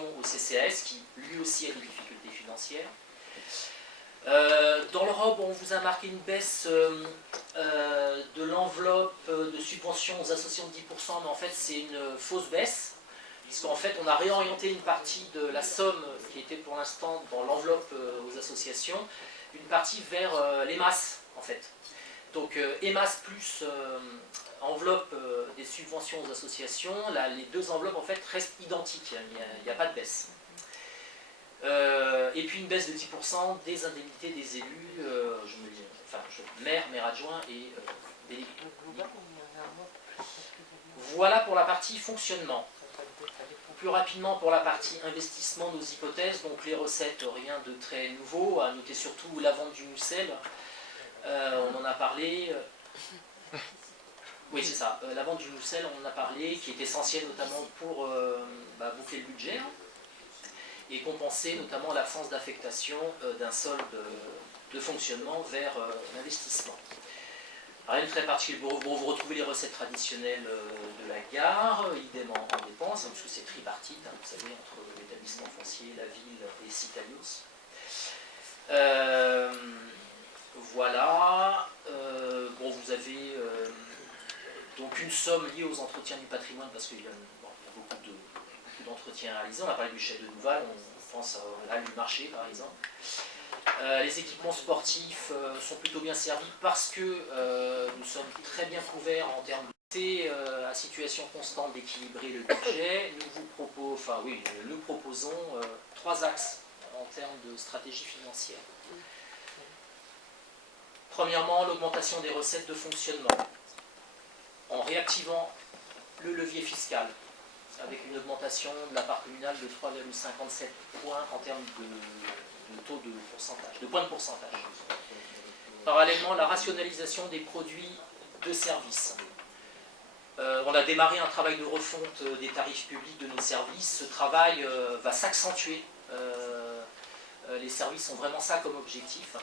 subvention au CCAS, qui lui aussi a des difficultés financières. Dans l'Europe, on vous a marqué une baisse de l'enveloppe de subvention aux associations de 10%, mais en fait c'est une fausse baisse, puisqu'en fait on a réorienté une partie de la somme qui était pour l'instant dans l'enveloppe aux associations, une partie vers l'EMAS en fait. Donc EMAS plus enveloppe des subventions aux associations, là, les deux enveloppes en fait restent identiques, il n'y a pas de baisse. Et puis une baisse de 10% des indemnités des élus, maire adjoint et délégués. Voilà pour la partie fonctionnement. Plus rapidement pour la partie investissement, nos hypothèses, donc les recettes, rien de très nouveau, à noter surtout la vente du Mucel, on en a parlé. Oui, c'est ça, la vente du Mucel, on en a parlé, qui est essentielle notamment pour boucler le budget, hein, et compenser notamment l'absence d'affectation d'un solde de fonctionnement vers l'investissement. Rien de très particulier. Vous retrouvez les recettes traditionnelles de la gare, idem en dépenses, hein, puisque c'est tripartite, hein, vous savez, entre l'établissement foncier, la ville et Citalios. Voilà. Vous avez donc une somme liée aux entretiens du patrimoine, parce qu'il y a beaucoup d'entretiens réalisés. On a parlé du chef de Nouval, on pense à l'U marché par exemple. Les équipements sportifs sont plutôt bien servis parce que nous sommes très bien couverts en termes de à situation constante d'équilibrer le budget. Nous proposons 3 axes en termes de stratégie financière. Premièrement, l'augmentation des recettes de fonctionnement en réactivant le levier fiscal, avec une augmentation de la part communale de 3,57 points en termes de taux de pourcentage, de points de pourcentage. Parallèlement, la rationalisation des produits de services. On a démarré un travail de refonte des tarifs publics de nos services. Ce travail va s'accentuer. Les services ont vraiment ça comme objectif.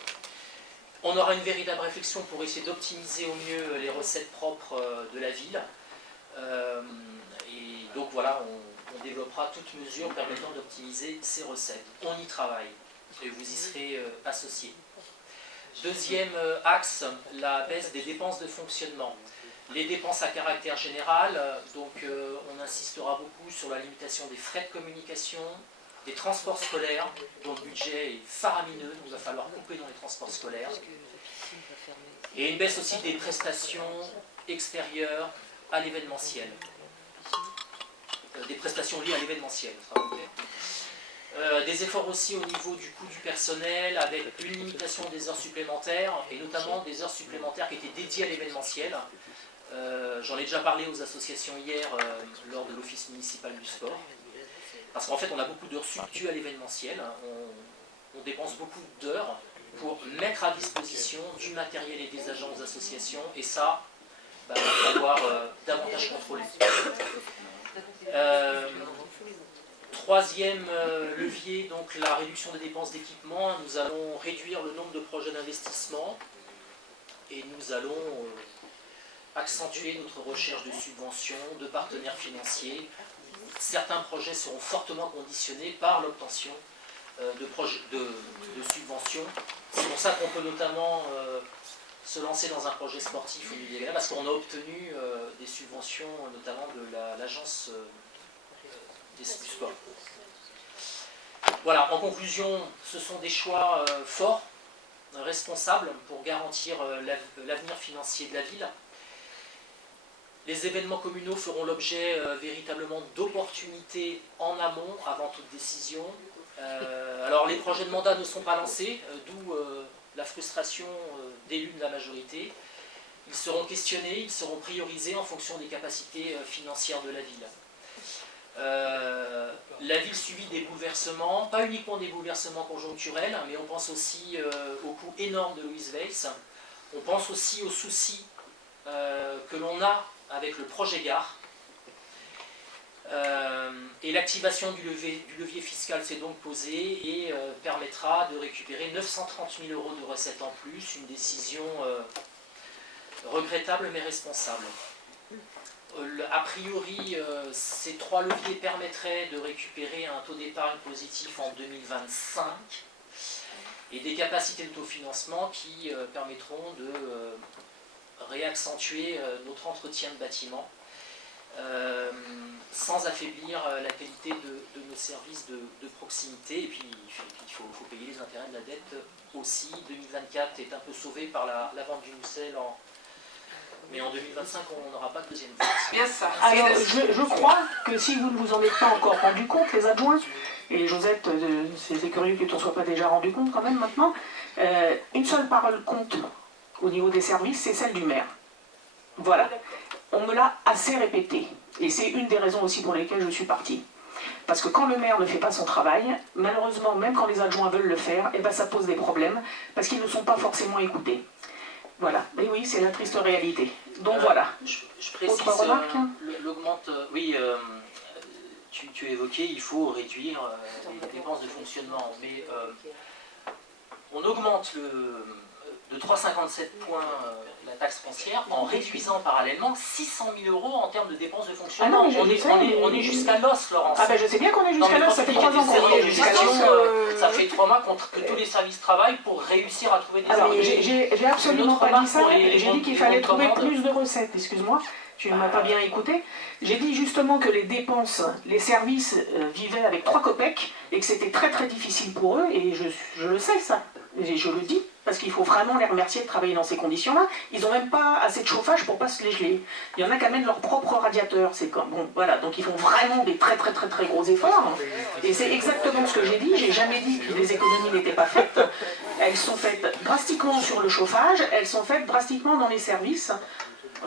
On aura une véritable réflexion pour essayer d'optimiser au mieux les recettes propres de la ville. Et donc voilà, on développera toute mesure permettant d'optimiser ces recettes. On y travaille et vous y serez associés. Deuxième axe, la baisse des dépenses de fonctionnement. Les dépenses à caractère général, on insistera beaucoup sur la limitation des frais de communication, des transports scolaires, dont le budget est faramineux, il va falloir couper dans les transports scolaires. Et une baisse aussi des prestations extérieures à l'événementiel. Des prestations liées à l'événementiel. Des efforts aussi au niveau du coût du personnel, avec une limitation des heures supplémentaires, et notamment des heures supplémentaires qui étaient dédiées à l'événementiel. J'en ai déjà parlé aux associations hier lors de l'Office municipal du sport. Parce qu'en fait, on a beaucoup d'heures subdues à l'événementiel. On dépense beaucoup d'heures pour mettre à disposition du matériel et des agents aux associations, et ça, il va falloir davantage contrôler. Troisième levier, donc la réduction des dépenses d'équipement. Nous allons réduire le nombre de projets d'investissement et nous allons accentuer notre recherche de subventions, de partenaires financiers. Certains projets seront fortement conditionnés par l'obtention de subventions. C'est pour ça qu'on peut notamment se lancer dans un projet sportif au milieu légal, parce qu'on a obtenu des subventions, notamment de l'agence du sport. Voilà, en conclusion, ce sont des choix forts, responsables, pour garantir l'avenir financier de la ville. Les événements communaux feront l'objet véritablement d'opportunités en amont, avant toute décision. Alors les projets de mandat ne sont pas lancés, d'où la frustration d'élus de la majorité. Ils seront questionnés, ils seront priorisés en fonction des capacités financières de la ville. La ville subit des bouleversements, pas uniquement des bouleversements conjoncturels, mais on pense aussi au coût énorme de Louise Weiss. On pense aussi aux soucis que l'on a avec le projet gare. Et l'activation du levier fiscal s'est donc posée et permettra de récupérer 930 000 € de recettes en plus, une décision regrettable mais responsable. A priori, ces 3 leviers permettraient de récupérer un taux d'épargne positif en 2025 et des capacités d'autofinancement qui permettront de réaccentuer notre entretien de bâtiments sans affaiblir la qualité de nos services de proximité. Et puis il faut payer les intérêts de la dette aussi. 2024 est un peu sauvé par la vente du Moussel, mais en 2025 on n'aura pas de deuxième phase. Bien ça. Alors je crois que si vous ne vous en êtes pas encore rendu compte, les adjoints, et Josette, c'est curieux que tu ne t'en sois pas déjà rendu compte quand même maintenant, une seule parole compte au niveau des services, c'est celle du maire. Voilà. On me l'a assez répété. Et c'est une des raisons aussi pour lesquelles je suis partie. Parce que quand le maire ne fait pas son travail, malheureusement, même quand les adjoints veulent le faire, eh ben, ça pose des problèmes, parce qu'ils ne sont pas forcément écoutés. Voilà. Et oui, c'est la triste réalité. Donc voilà. Je précise, autre remarque oui, tu évoquais, il faut réduire les dépenses de fonctionnement, mais on augmente de 3,57 points la taxe foncière en réduisant parallèlement 600 000 € en termes de dépenses de fonctionnement. Ah non, on est jusqu'à l'os, Laurence. Ah ben je sais bien qu'on est jusqu'à l'os, ça fait 3 ans qu'on est jusqu'à l'os. Ça fait 3 mois que tous les services travaillent pour réussir à trouver des Alors, argent. j'ai absolument pas dit ça, j'ai dit qu'il fallait trouver plus de recettes, excuse-moi, tu ne m'as pas bien écouté. J'ai dit justement que les dépenses, les services vivaient avec 3 copecs et que c'était très très difficile pour eux, et je le sais ça, et je le dis, parce qu'il faut vraiment les remercier de travailler dans ces conditions-là. Ils n'ont même pas assez de chauffage pour pas se les geler. Il y en a qui amènent leur propre radiateur, c'est comme, bon, voilà, donc ils font vraiment des très très très très gros efforts, et c'est exactement ce que j'ai dit. J'ai jamais dit que les économies n'étaient pas faites. Elles sont faites drastiquement sur le chauffage, elles sont faites drastiquement dans les services.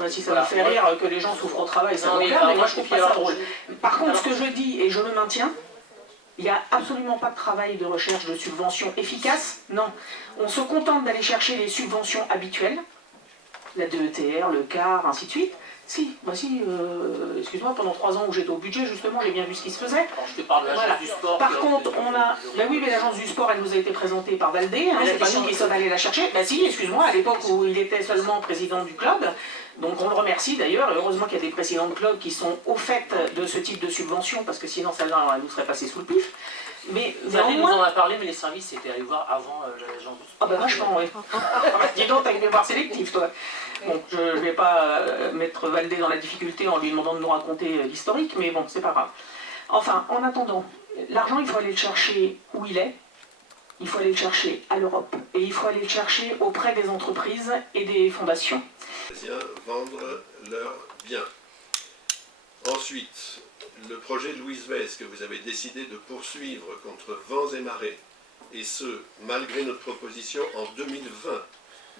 Si ça me fait rire que les gens souffrent au travail, ça me regarde, mais moi je trouve pas ça drôle. Par contre, ce que je dis, et je le maintiens, il n'y a absolument pas de travail de recherche de subventions efficace, non. On se contente d'aller chercher les subventions habituelles, la DETR, le CAR, ainsi de suite. Si, bah si, excuse-moi, pendant 3 ans où j'étais au budget, justement, j'ai bien vu ce qui se faisait. Quand je te parle de l'agence du sport... Par contre, on a... Ben oui, mais l'agence du sport, elle nous a été présentée par Valdé, hein, c'est pas nous qui sommes allés la chercher. Ben si, excuse-moi, à l'époque où il était seulement président du club, donc on le remercie d'ailleurs, heureusement qu'il y a des présidents de club qui sont au fait de ce type de subvention, parce que sinon celle-là, elle nous serait passée sous le pif. Mais Valdé nous en a parlé, mais les services étaient allés voir avant l'agence du sport. Ah ben vachement, oui. Dis donc, t'as une mémoire sélective, toi. Bon, je ne vais pas mettre Valdé dans la difficulté en lui demandant de nous raconter l'historique, mais bon, c'est pas grave. Enfin, en attendant, l'argent, il faut aller le chercher où il est, il faut aller le chercher à l'Europe, et il faut aller le chercher auprès des entreprises et des fondations. Vendre leurs biens. Ensuite, le projet de Louise Weiss que vous avez décidé de poursuivre contre vents et marées, et ce, malgré notre proposition en 2020,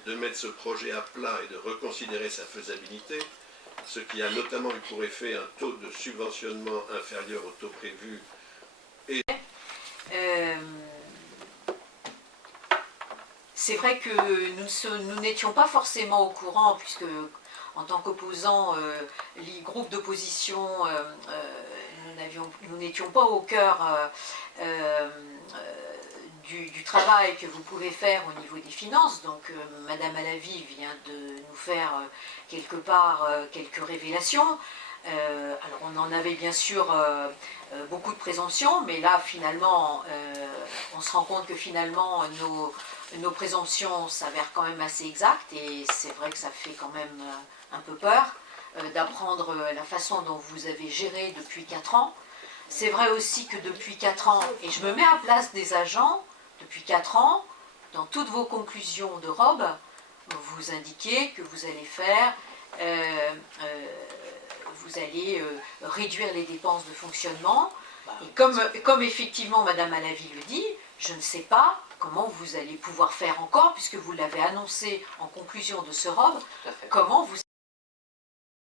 de mettre ce projet à plat et de reconsidérer sa faisabilité, ce qui a notamment eu pour effet un taux de subventionnement inférieur au taux prévu. Et... C'est vrai que nous n'étions pas forcément au courant, puisque en tant qu'opposants, les groupes d'opposition, nous n'étions pas au cœur du travail que vous pouvez faire au niveau des finances. Donc Madame Alavi vient de nous faire quelque part quelques révélations. Alors on en avait bien sûr beaucoup de présomptions, mais là finalement on se rend compte que finalement nos présomptions s'avèrent quand même assez exactes, et c'est vrai que ça fait quand même un peu peur d'apprendre la façon dont vous avez géré depuis 4 ans. C'est vrai aussi que depuis 4 ans, et je me mets à la place des agents, depuis 4 ans, dans toutes vos conclusions de robe, vous indiquez que vous allez faire, vous allez réduire les dépenses de fonctionnement. Et comme effectivement Madame Alavi le dit, je ne sais pas comment vous allez pouvoir faire encore, puisque vous l'avez annoncé en conclusion de ce robe, comment vous